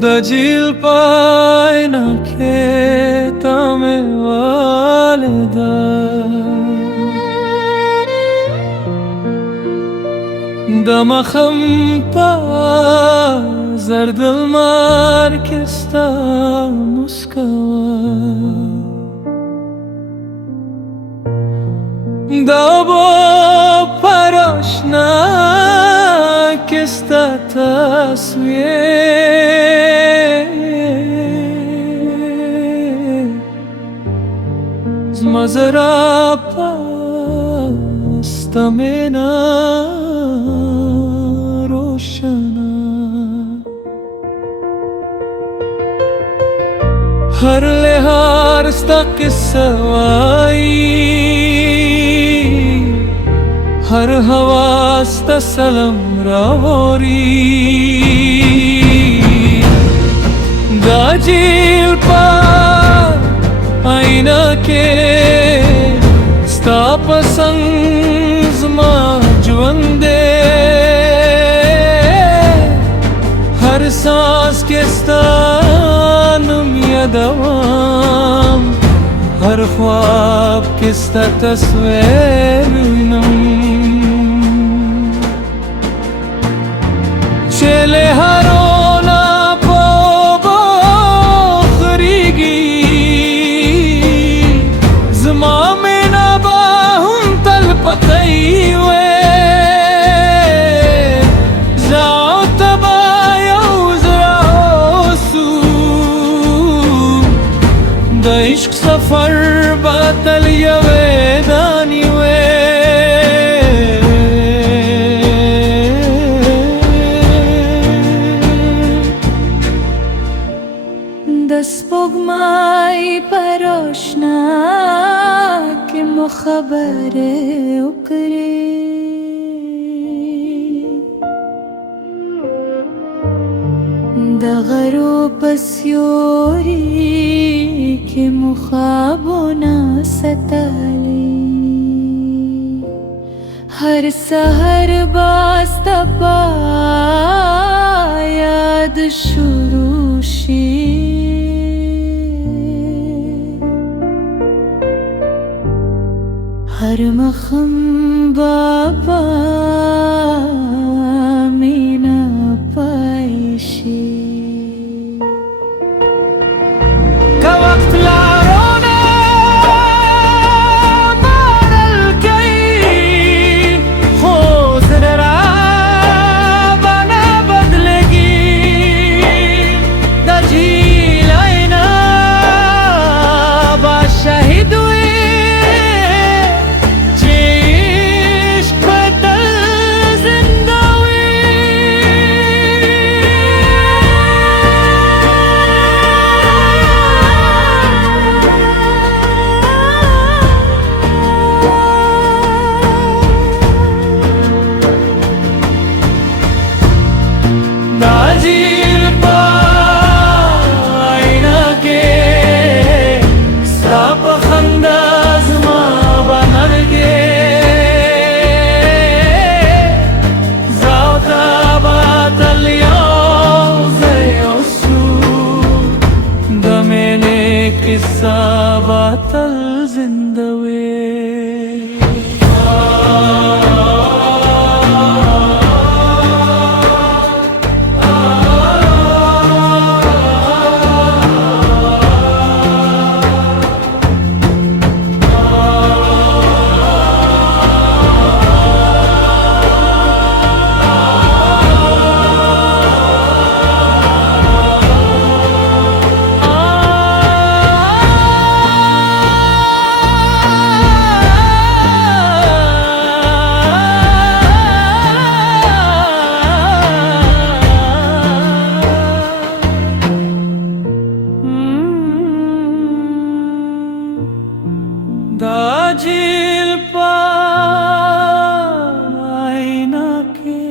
دجيل باينك تامي والدا دم خمتا زرد الماركستا مسكوا دابو پراشنا کستا تصویر زمزرا پاستا مینا روشنا هر لحار ستا قصہ وائی हर हवास्त सलम रावोरी दाजिल पा आईना के स्ताप संजमा जुवंदे हर सांस के स्थानम यदवाम हर ख्वाब किस्ता तस्वीर नम चले हरोना पोगो खरीगी ज़मा में नबाहुं तल पतई वे जाओ तबाया उज़राओ सू द इश्क सफर बातल यवेदानी वे دسپوږمۍ پروشنا کې مو خبرې وکړې د غروب په سیوري کې مو خوابونه ستلي هر سحر باسته په یاد شروع شي हर मखम बाबा मीना पाइशी का वक्त लारोना मारल कई खोज डरा बना बदलेगी दजील आईना बाशाहिद किस्सा बातल जिंदवे दाजिल पाइना के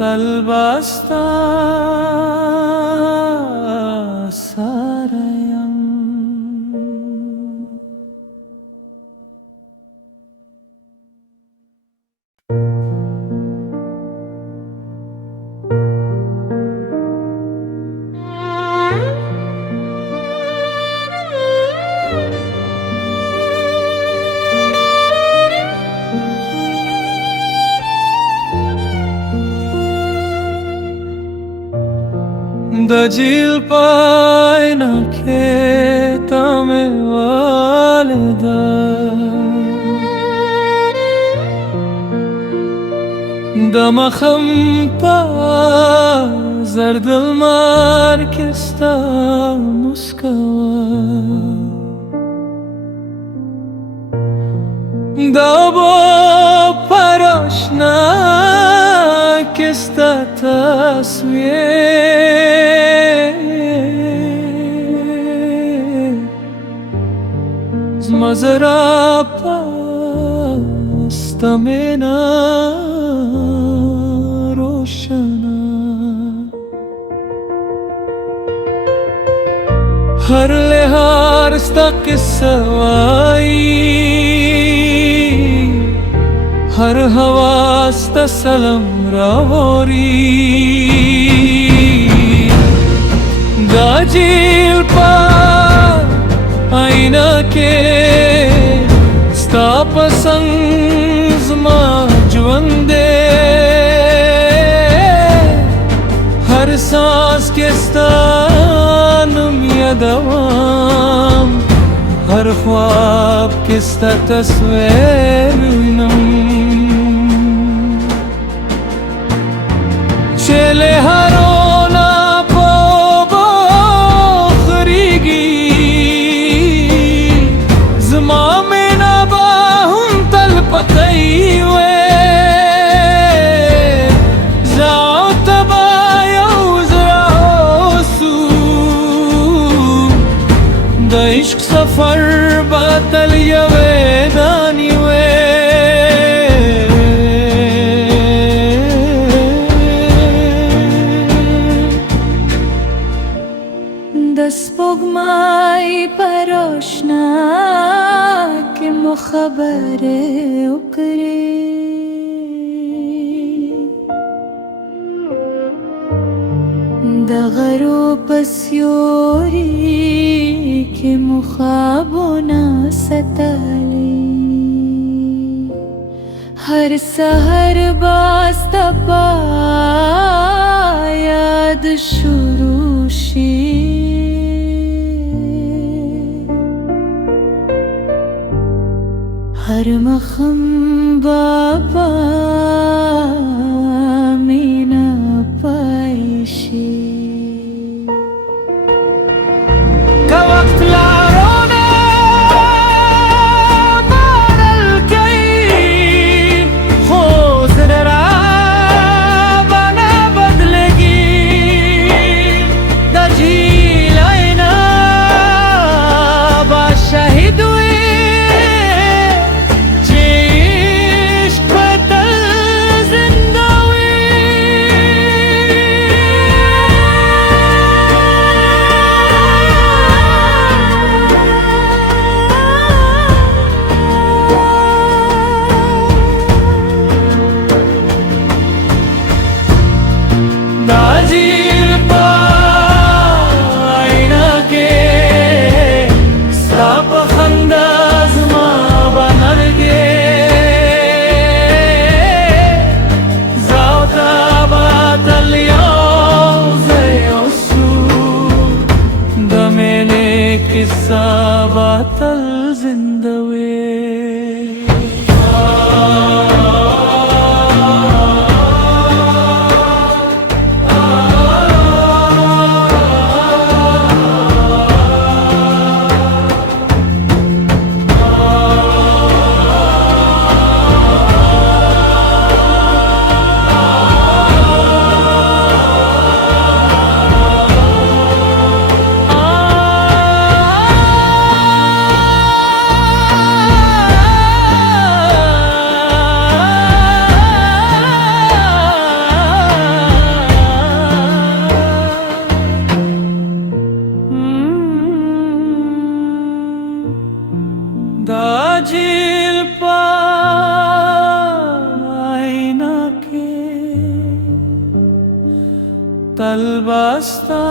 तलबास्ता सारयं दजिल पाय ना खेतमे वालदा दमखम पा zardal mar que está muskawa dabo paroshna que está tasvir zmazara pastamena roshana हर लिहार तक सवाई हर हवास तसलम रावोरी दाजिल पा आईना के स्ताप संगमा जुवंदे हर सांस के دوام هر خواب کستا تصویرنم چله هرونا پو خریگی زمامنا با هم تلپتی و इश्क सफर बातल यवेदानी वे दस पुगमाई परोशना के मुखबर उकरे दगरो पस्योरी के मुखाबोना सताली हर सहर बास्ता पा याद शुरूशी हर मखम बाबा मीना पाइशी batal zindawe दाजिल पायना के तलबास्ता